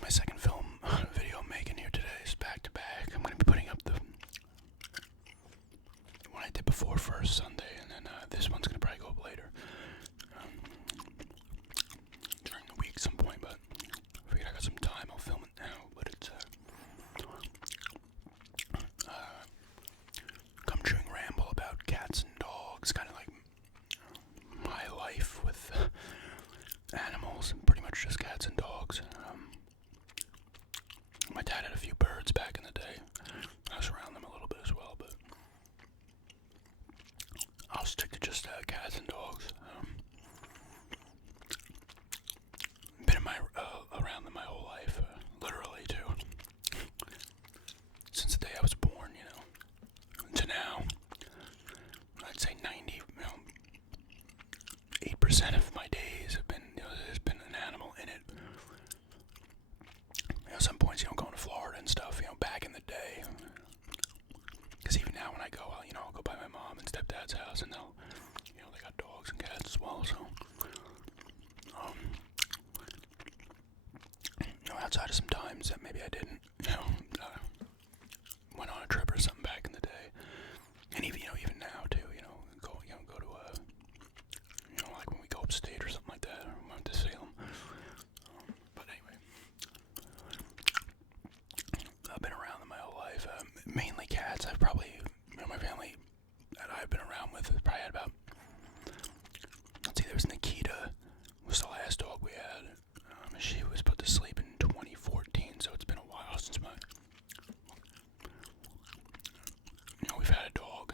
is my second film video I'm making here today. It's back to back. I'm going to be putting up the one I did before first Sunday, and then this one's going to probably go up later during the week some point, but I figured I got some time, I'll film it now. But it's come chewing ramble about cats and dogs, kind of like my life with animals, and pretty much just cats and dogs. My dad had a few birds back in the day. I was around them a little bit as well, but I'll stick to just cats and dogs. Been around them my whole life, literally too. Since the day I was born, to now. I'd say 8% of my days have been, there's been an animal in it. Some points, going to Florida and stuff, back in the day. Because even now when I go, I'll go by my mom and stepdad's house, and they'll, they got dogs and cats as well, so. Outside of some times that maybe I didn't, went on a trip or something back in the day. And even now too, go to, like when we go upstate or something like that, or we went to Salem. But anyway. I've been around them my whole life. Mainly cats. I've probably, my family that I've been around with has probably had about, let's see, there was Nikita, was the last dog we had. She was put to sleep in 2014, so it's been a while since we've had a dog.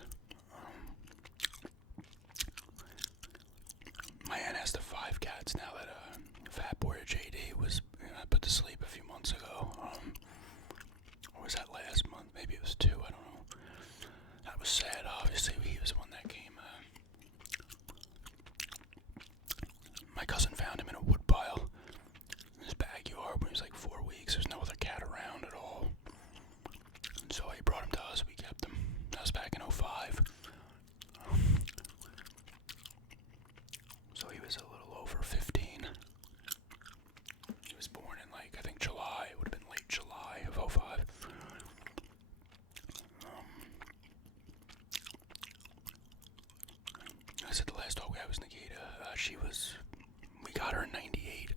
My aunt has the 5 cats now that Fat Boy JD was put to sleep a few months ago. Or was that last month? Maybe it was 2, I don't know. That was sad, obviously. He was the one that came. My cousin found him in a wood pile in his backyard when he was like 4 weeks. There's no other cat around at all. And so he brought him to us. We kept him. That was back in 2005. So he was a little over 15. He was born in I think July. It would have been late July of 2005. I said the last dog we had was Nikita. We got her in 98.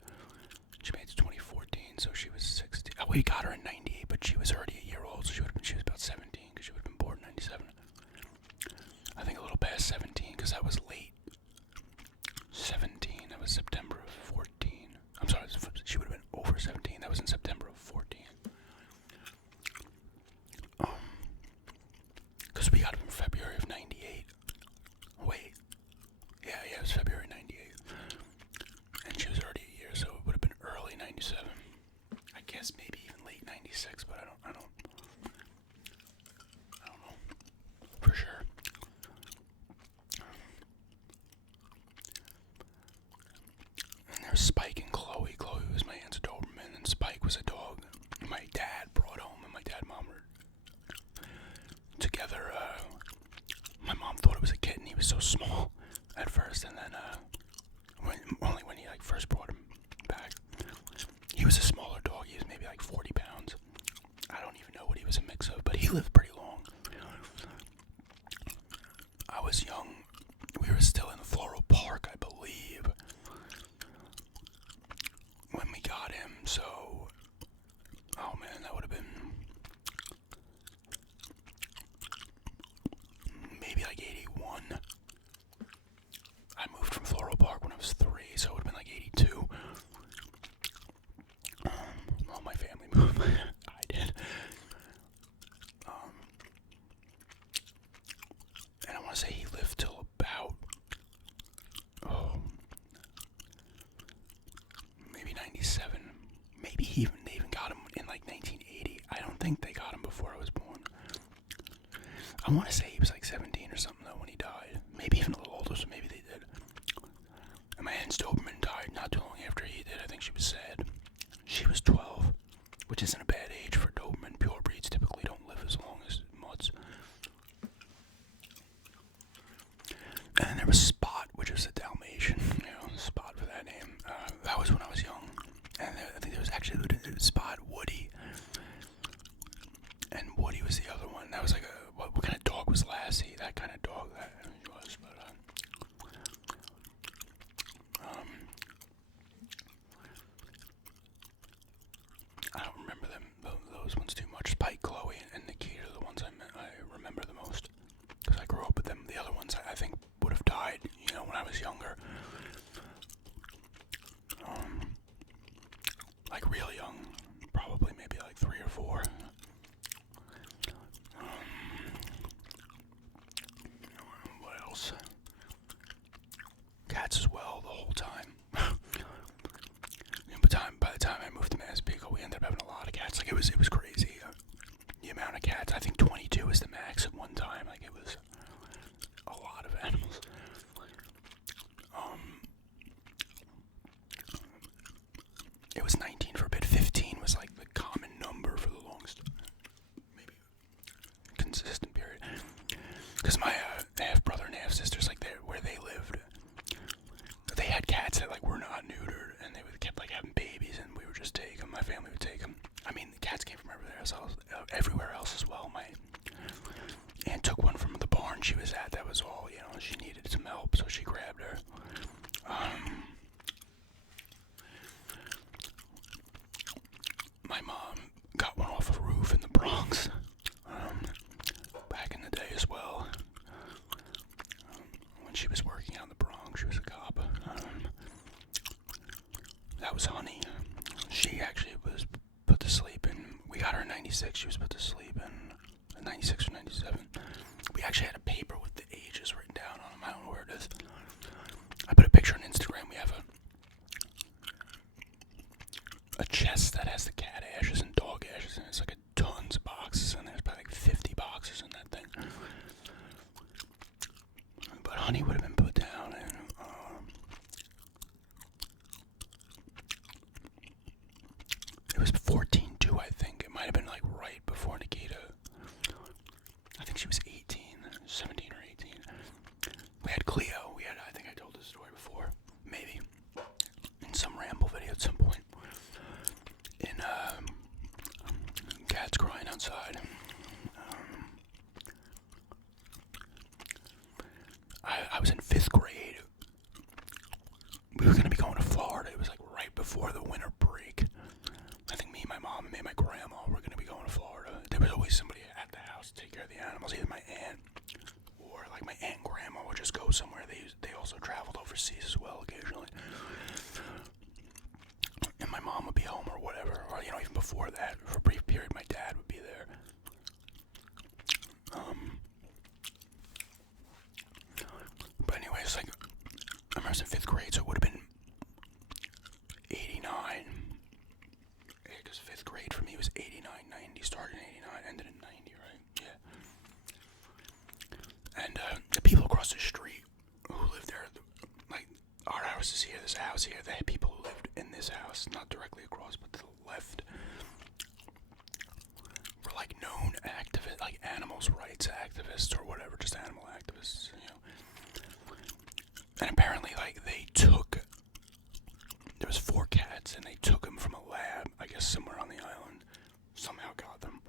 She made it to 2014, so she was 16. We got her in 98, but she was already a year old, so she was about 17, because she would have been born in 97. I think a little past 17, because that was late 17. That was September of 14. I'm sorry, she would have been over 17. That was in September of 14. Because we got her in February of 98. Wait. Yeah, it was February 98. And she was already a year, so it would have been early 97. I guess maybe even late 96, but I don't know for sure. And there's Spike and Chloe. Chloe was my aunt's Doberman, and Spike was a dog my dad brought home, and my dad and mom were together. My mom thought it was a kitten. He was so small at first, and then only when he first brought him back. He was a smaller dog. He was maybe 40 pounds. I don't even know what he was a mix of, but he lived pretty long. I was young. We were still in Floral Park, I believe, when we got him. So, oh man, that would have been maybe 81. I moved from Floral Park when I was 3, so it would have been 82. Well, my family moved. I did. And I want to say he lived till about, maybe 97. Maybe they even got him in 1980. I don't think they got him before I was born. I want to say he was 17 or something though when he died. Maybe even a little older, so maybe they did. And my aunt's Doberman died not too long after he did. I think she was sad. She was 12, which isn't a bad age for Doberman. Pure breeds typically don't live as long as mutts. And then there was Spot, which was a Dalmatian. Spot for that name. That was when I was young. And I think there was actually Spot was younger. Like real young, probably maybe like 3 or 4. What else? Cats as well the whole time. By the time I moved to Massapequa, we ended up having a lot of cats. Like it was crazy. The amount of cats. I think 22 was the max at one time. Like it was a lot of animals. It was 19 for a bit. 15 was like the common number for the longest, maybe consistent period. Because my half brother and half sisters, like where they lived, they had cats that like were not neutered, and they would kept like having babies, and we would just take them. My family would take them. I mean, the cats came from everywhere else as well. My aunt took one from the barn she was at. That was all, you know. She needed some help, so she grabbed her. My mom got one off a roof in the Bronx back in the day as well. When she was working out in the Bronx, she was a cop. That was Honey. She actually was put to sleep in, we got her in 96, she was put to sleep in 96 or 97. We actually had a paper with the ages written down on them. I don't know where it is. I put a picture on Instagram. We have a chest that has the cat ashes and dog ashes, and it's like tons of boxes, and there's probably like 50 boxes in that thing. But Honey would have been put down, and it was 14-2, I think. It might have been like right before Nikita. I think she was 17 or 18. We had Cleo. I think I told this story before, maybe in some Ramble video at some point. In cats crying outside. I was in 5th grade. We were gonna be going to Florida. It was like right before the winter break. I think me, my mom, and maybe my grandma were gonna be going to Florida. There was always somebody at the house to take care of the animals, either my aunt or like my aunt and grandma would just go somewhere. They also traveled overseas as well occasionally. And my mom would be home or whatever, or you know, even before that, for a brief period, my dad would be there. But anyways, like, I remember I was in 5th grade, so it would have been 89. Because 5th grade for me was 89, 90, started in 89, ended in 90, right? Yeah. And the people across the street who lived there, like, our house is here, this house here, they had people who lived in this house, not directly across, but to the left, were like known activists, like animals rights activists or whatever, just animal activists, you know. And apparently, like, there was 4 cats, and they took them from a lab, I guess somewhere on the island, somehow got them.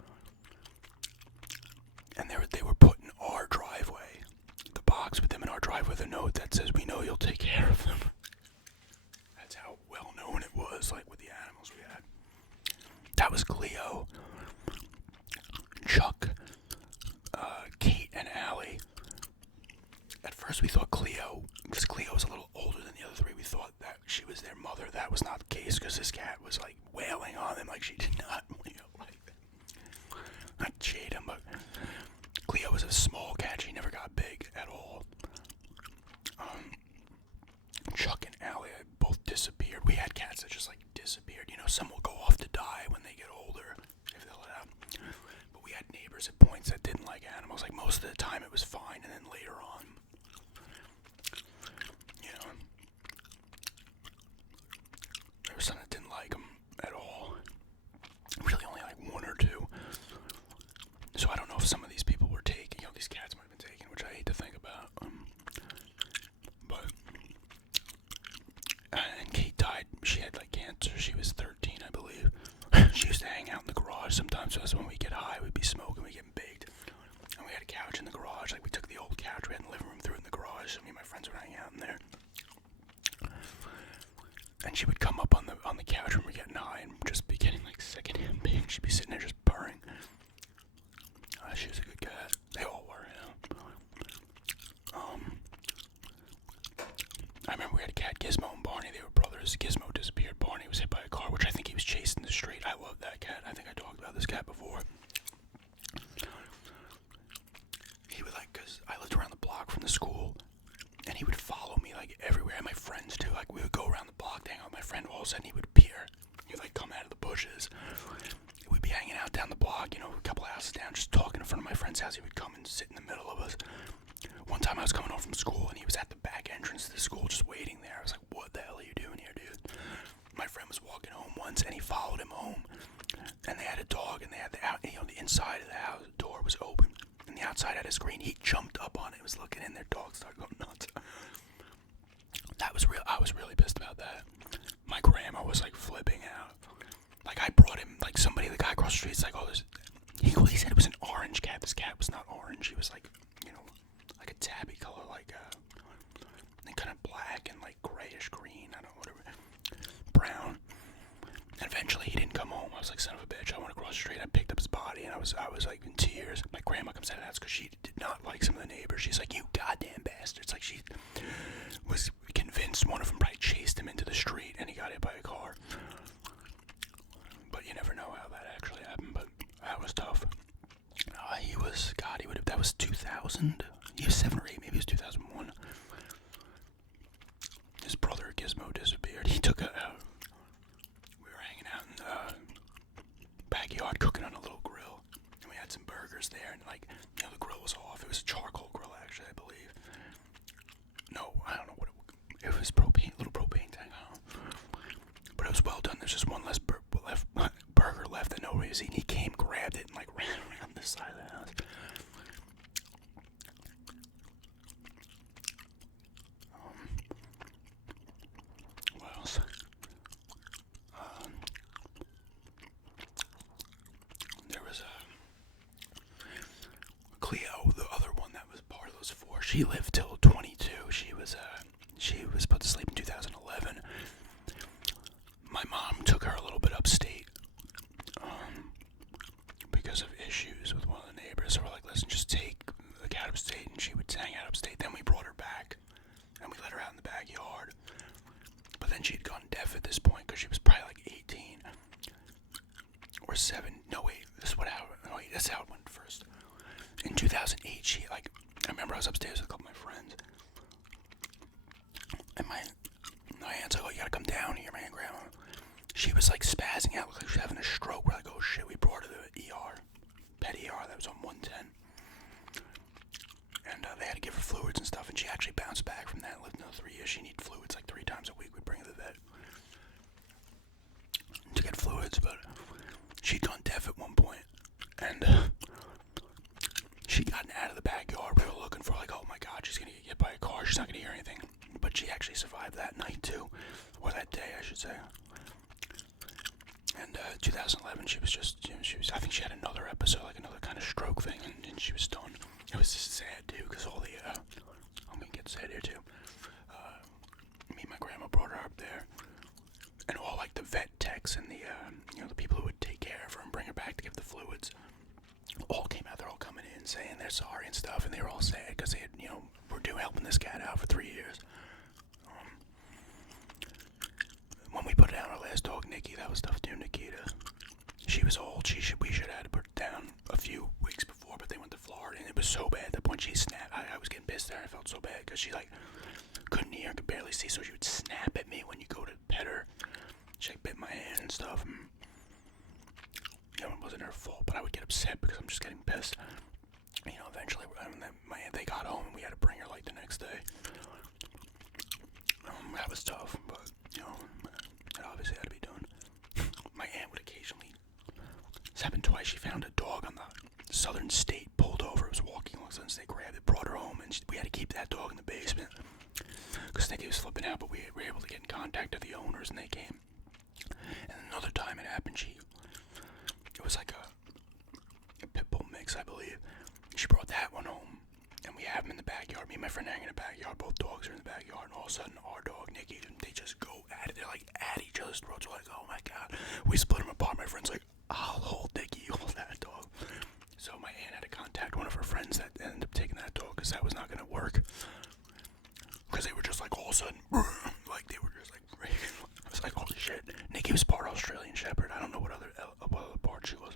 And they were put in our driveway, the box with them in our driveway with a note that says, "We know you'll take care of them." That's how well known it was, like, with the animals we had. That was Cleo, Chuck, Kate, and Allie. At first we thought Cleo, because Cleo was a little older than the other 3, we thought that she was their mother. That was not the case, because this cat was like wailing on them like she did not, you know, like, not shade him, but Cleo was a small cat. She never got big at all. Chuck and Allie both disappeared. We had cats that just like disappeared. You know, some will go off to die when they get older if they'll let out. But we had neighbors at points that didn't like animals. Like most of the time it was fine, and then later on, you know, there was some that didn't like them at all. Really only like 1 or 2. So I don't know if some of these people were taken. You know, these cats might have been taken, which I hate to think about. But and Kate died. She had like cancer. She was 13, I believe. She used to hang out in the garage sometimes. So that's when we get high, we'd be smoking, we get baked, and we had a couch in the garage. Like we took the old couch we had in the living room, threw it in the garage. So me and my friends would hang out in there. And she would come up on the couch when we're getting high and just be getting like secondhand big. She'd be sitting there just purring. She was a good cat. They all were, you know. windows down, just talking in front of my friend's house. He would come and sit in the middle of us. One time I was coming home from school, and he was at the back entrance to the school just waiting there. I was like, what the hell are you doing here, dude? My friend was walking home once, and he followed him home. And they had a dog, and they had the inside of the house door was open, and the outside had a screen. He jumped up on it, was looking in. Their dog started going nuts. That was real. I was really pissed about that. My grandma was like flipping out. Like, I brought him, like, the guy across the street's like, oh, he said it was an orange cat. This cat was not orange. He was like, like a tabby color, like and kind of black and like grayish green. I don't know, whatever, brown. And eventually he didn't come home. I was like, son of a bitch. I went across the street. I picked up his body, and I was like in tears. My grandma comes out of the house because she did not like some of the neighbors. She's like, you goddamn bastards. Like, she was convinced one of them probably chased him into the street and he got hit by a car. But you never know how that actually happened. But that was tough. That was 2000. He was 7 or 8, maybe it was 2001. His brother Gizmo disappeared. He took we were hanging out in the backyard cooking on a little grill, and we had some burgers there, and the grill was off. It was a charcoal grill, actually, I believe. No, I don't know what it was. Propane, little propane tank. I don't know. But it was well done. There's just one less burger left that nobody was eating. He came, grabbed it, and ran around this side of the house. What else? There was Cleo, the other one that was part of those 4. She lived till 22. She was put to sleep in 2011. My mom took her a little bit upstate because of issues with one of the neighbors. So we're like, listen, just take the cat upstate, and she would hang out upstate. Then we brought her back, and we let her out in the backyard. But then she had gone deaf at this point because she was probably like 18 or 7. No, wait, this is that's how it went first. In 2008, I remember I was upstairs with a couple of my friends, and my aunt's like, oh, you gotta come down here, man, grandma. She was like spazzing out, looked like she was having a stroke. We're like, oh shit, we brought her to the ER, pet ER, that was on 110. And they had to give her fluids and stuff, and she actually bounced back from that, lived another 3 years. She needed fluids like 3 times a week. We'd bring her to the vet to get fluids, but she'd gone deaf at one point, and she'd gotten out of the backyard. We were looking for her, like, oh my god, she's gonna get hit by a car, she's not gonna hear anything. But she actually survived that night too, or that day, I should say. And 2011, she was just, I think she had another episode, like another kind of stroke thing, and she was done. It was just sad too, because all the, I'm gonna get sad here too. Me and my grandma brought her up there, and all like the vet techs and the, the people who would take care of her and bring her back to give the fluids, all came out. They're all coming in saying they're sorry and stuff, and they were all sad because they had, were helping this cat out for 3 years. When we put down our last dog, Nikki, that was tough too. Nikita, she was old. We should have had to put her down a few weeks before, but they went to Florida, and it was so bad. At that point, she snapped. I was getting pissed at her. I felt so bad because she couldn't hear, could barely see, so she would snap at me when you go to pet her. She bit my hand and stuff. And, it wasn't her fault, but I would get upset because I'm just getting pissed. Eventually, they got home, and we had to bring her the next day. That was tough, but it obviously had to be done. My aunt would occasionally. This happened twice. She found a dog on the southern state, pulled over. It was walking along the southern state, grabbed it, brought her home, and we had to keep that dog in the basement because Nikki was flipping out. But we were able to get in contact with the owners, and they came. And another time it happened, it was like a pit bull mix, I believe. She brought that one home, and we have him in the backyard. Me and my friend hang in the backyard. Both dogs are in the backyard, and all of a sudden, our dog, Nikki, they just go at it. They're at each other's throats. We're like, oh my god. We split them apart. My friend's like, I'll hold Nikki, you hold that dog. So my aunt had to contact one of her friends that ended up taking that dog because that was not going to work. Because they were just all of a sudden, they were just I was like, holy shit. Nikki was part Australian Shepherd. I don't know what other part she was.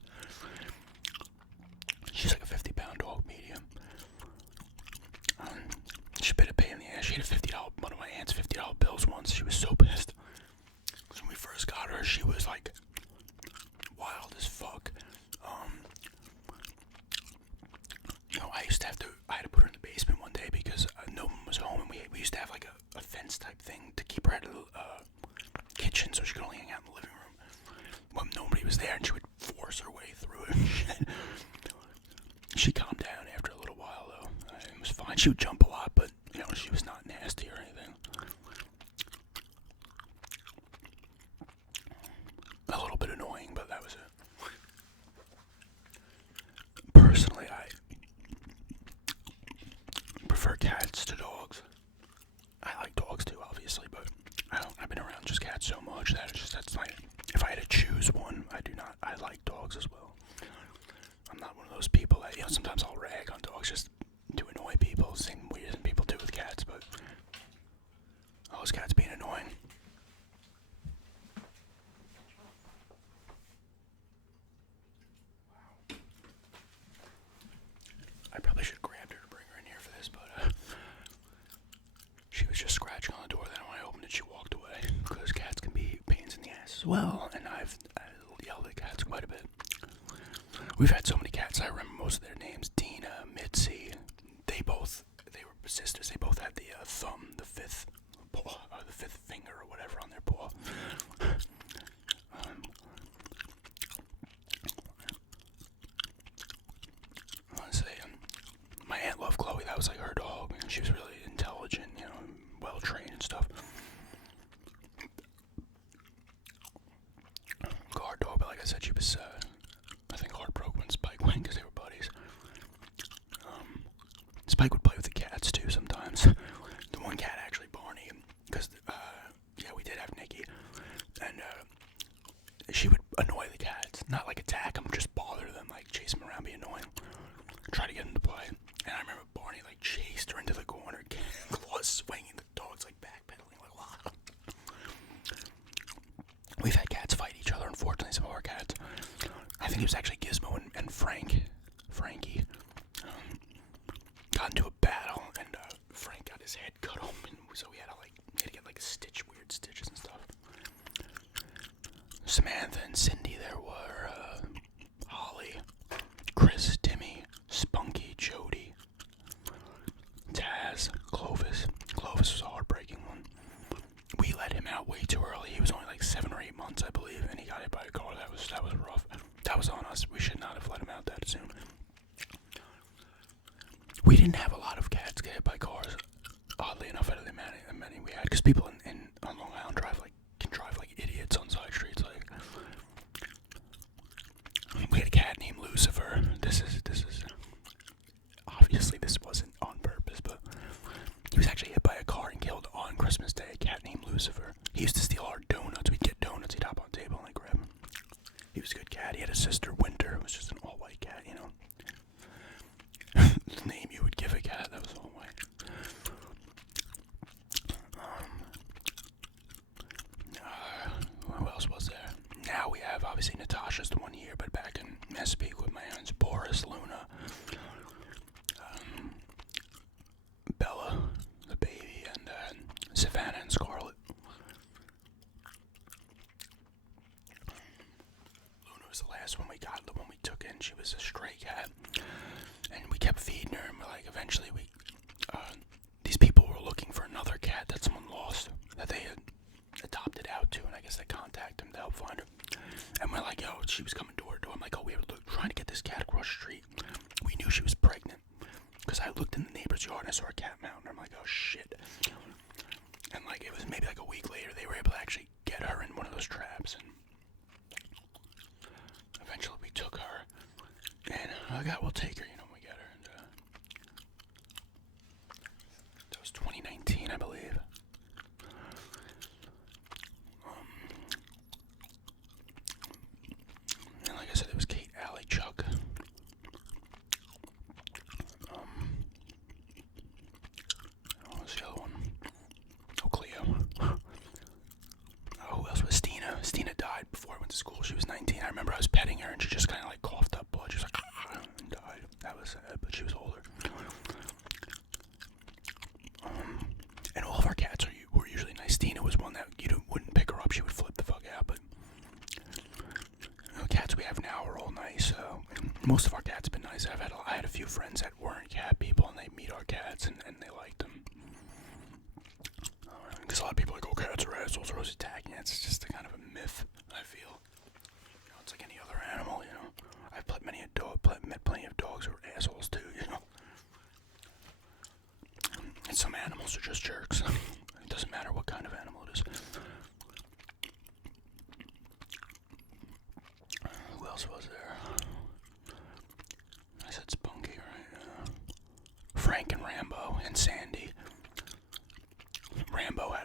She's like a 50-pound dog, medium. She bit a pain in the ass. She had one of my aunt's $50 bills once. She was so pissed. Because when we first got her, she was wild as fuck. the keeper had a kitchen, so she could only hang out in the living room when nobody was there, and she would force her way through it and shit. She calmed down after a little while, though. It was fine. She would jump a lot, but, you know, she was not nasty or anything. A little bit annoying, but that was it. Personally, I prefer cats to dogs. I like dogs too, obviously, but I've been around just cats so much that that's my. If I had to choose one, I like dogs as well. I'm not one of those people that, you know, sometimes I'll rag on dogs just to annoy people, same way as people do with cats, but all those cats being annoying. I probably should have grabbed her to bring her in here for this, but she was just scratching on the door. Then when I opened it, she walked away, because cats can be pains in the ass as well, and I've yelled at cats quite a bit. We've had so many cats, I remember most of their names. Dina, Mitzi, they were sisters. They both had the thumb, the fifth paw, or the fifth finger, or whatever on their paw. I want to say, my aunt loved Chloe. That was like her dog. You know, she was really intelligent, you know, well trained and stuff. Guard dog, but like I said, she was, I think, heartbroken when Spike went because they were buddies. Spike would play with the cats too sometimes. The one cat, actually, Barney, because yeah, we did have Nikki, and she would annoy the cats, not like attack them, just bother them, like chase them around, be annoying, try to get them to play. And I remember Barney like chased her into the corner, claws swinging, the dog's like backpedaling, like wow. We've had cats fight each other, unfortunately. Some of our cats, I think it was actually Gizmo and Frankie, got into a battle, and Frank got his head cut open, so we had to get like weird stitches and stuff. Samantha and Cindy, there were Holly, Chris, Timmy, Spunky, Jody, Taz, Clovis. Clovis was a heartbreaking one. We let him out way too early. He was only like 7 or 8 months, I believe, and he got hit by a car. That was rough. That was on us. We should not have let him out that soon. We didn't have a lot of cats get hit by cars, oddly enough, out of the many we had, because people on Long Island can drive like idiots on side streets. Like, we had a cat named Lucifer. This is obviously this wasn't on purpose, but he was actually hit by a car and killed on Christmas Day. A cat named Lucifer. He used to steal our donuts. We'd get donuts. He'd hop on the table and I'd grab him. He was a good cat. He had a sister, Winter, who was just an all-white cat, you know. The name you would give a cat that was all white. Who else was there? Now we have, obviously, Natasha's the 1 year, but back in Mespeak with my aunts, Boris, Luna, Bella, the baby, and Savannah and Scarlet. Luna was the last one we got, the one we took in. She was a stray cat, and we kept feeding her, and eventually these people were looking for another cat that someone lost, that they had adopted out to, and I guess they contacted him to help find her. And we're like, yo, she was coming door to door. I'm like, oh, we were trying to get this cat across the street. We knew she was pregnant, because I looked in the neighbor's yard and I saw a cat mount, and I'm like, oh shit. And like, it was maybe like a week later, they were able to actually get her in one of those traps, and eventually we took her, and we'll take her, you know, when we get her. And that was 2019, I believe. And like I said, it was Kate, Allie, Chuck. What was the other one? Oh, Cleo. Who else was Stina? Stina died before I went to school. She was 19. I remember I was petting her and she just kind of like coughed up blood. She was like, and died. That was sad, but she was older. And all of our cats were usually nice. Stina was one that you wouldn't pick her up. She would flip the fuck out. But the cats we have now are all nice. Most of our cats have been nice. I had a few friends that weren't cat people, and they meet our cats and they liked them. Because a lot of people are like, assholes are always attacking. It's just a kind of a myth, I feel. It's like any other animal, I've met plenty of dogs who are assholes too, And some animals are just jerks. It doesn't matter what kind of animal it is. Who else was there? I said Spunky, right? Frank and Rambo and Sandy. Rambo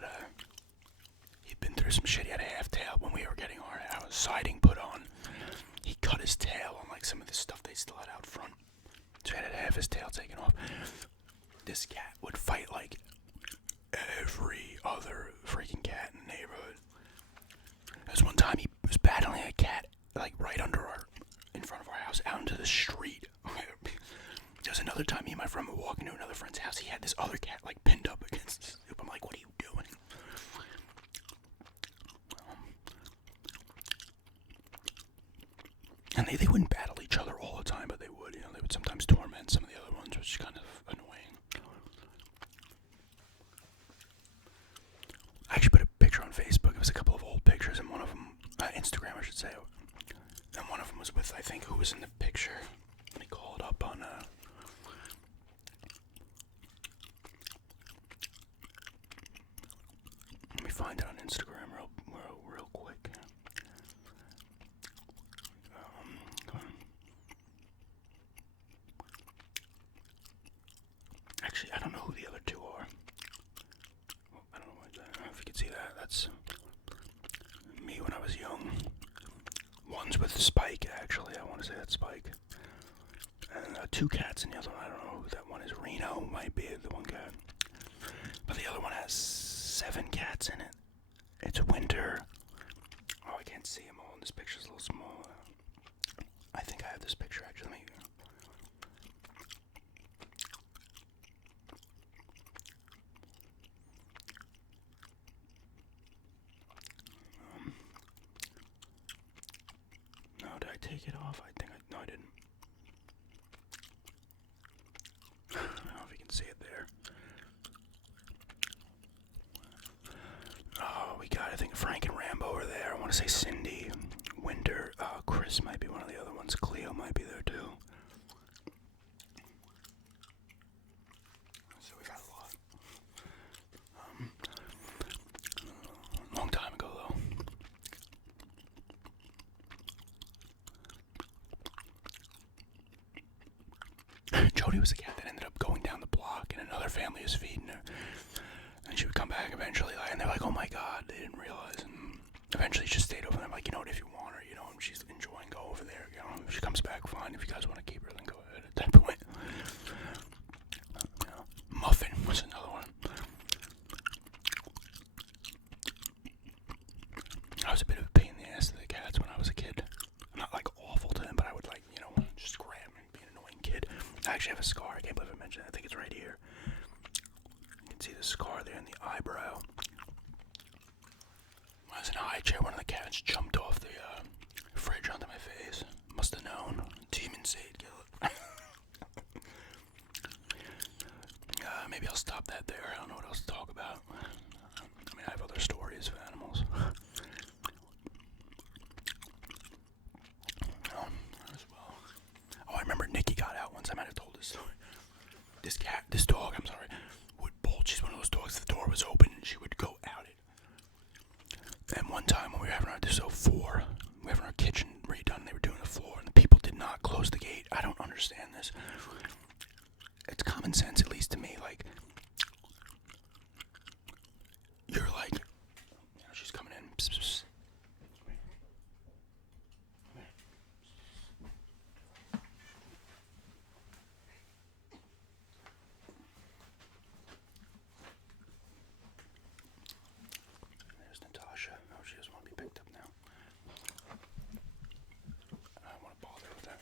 he'd been through some shit. He had a half tail when we were getting our siding put on. He cut his tail on like some of the stuff they still had out front. So he had half his tail taken off. This cat would fight like every other freaking cat in the neighborhood. There's one time he was battling a cat like right in front of our house out into the street. There's another time me and my friend were walking to another friend's house. He had this other cat like pinned up against the stoop. I'm like, what are you doing? And they wouldn't battle each other all the time, but they would. They would sometimes torment some of the other ones, which is kind of annoying. I actually put a picture on Facebook. It was a couple of old pictures, and one of them, Instagram, I should say. And one of them was with, I think, who was in the picture. Let me call it up on. Let me find it on Instagram real quick. Actually, I don't know who the other two are. I don't know if you can see that. That's me when I was young. One's with Spike, actually. I want to say that's Spike. And two cats in the other one. I don't know who that one is. Reno might be the one cat. But the other one has 7 cats in it. It's winter. Oh, I can't see them all. This picture's a little small. I think I have this picture, actually. No, did I take it off? No, I didn't. I don't know if you can see it there. Oh, we got, I think Frank and Rambo are there. I want to say Cindy, Winter, Chris might be one of the other ones. Cleo might be there too. So we got a lot. Long time ago though. Jody was a cat that ended up going down the block, and another family was feeding her. And she would come back eventually, and they're like, "Oh my God!" They didn't realize. And eventually, she just stayed over there. I'm like, you know what? If you want her, and she's enjoying, go over there. If she comes back, fine. If you guys want to keep her, then go ahead. At that point, Muffin was another one. I was a bit of a pain in the ass to the cats when I was a kid. Not like awful to them, but I would just grab them and be an annoying kid. I actually have a scar. I can't believe I mentioned it. I think it's right here. You can see the scar there in the eyebrow. When I was in a high chair, one of the cats jumped off the fridge onto my face. Must have known. Demon Seed, kill it. Maybe I'll stop that there. I don't know what else to talk about. I mean, I have other stories of animals. As well. Oh, I remember Nikki got out once. I might have told this story. This dog, I'm sorry, would bolt. She's one of those dogs. The door was open and she would go out it. And one time when we were having our kitchen redone, they were doing the floor, and the people did not close the gate. I don't understand this. It's common sense, at least to me. Like, you're like, she's coming in. Psst, psst, psst. There's Natasha. Oh, she doesn't want to be picked up now. I don't want to bother with that.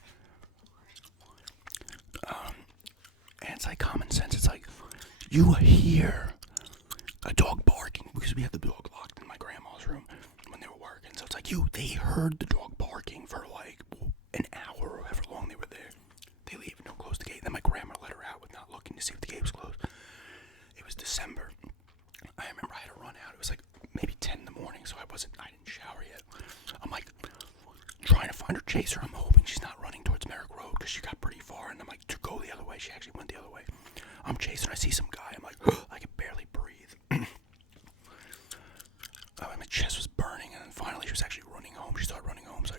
And it's like common sense. It's like, you hear a dog barking, because we had the dog locked in my grandma's room when they were working. So it's like, they heard the dog barking for like an hour or however long they were there. They leave and don't close the gate. And then my grandma let her out without looking to see if the gate was closed. It was December. I remember I had to run out. It was like maybe 10 chase her. I'm hoping she's not running towards Merrick Road because she got pretty far. And I'm like, to go the other way. She actually went the other way. I'm chasing her. I see some guy. I'm like, I can barely breathe. My chest was burning. And then finally, she was actually running home. She started running home. So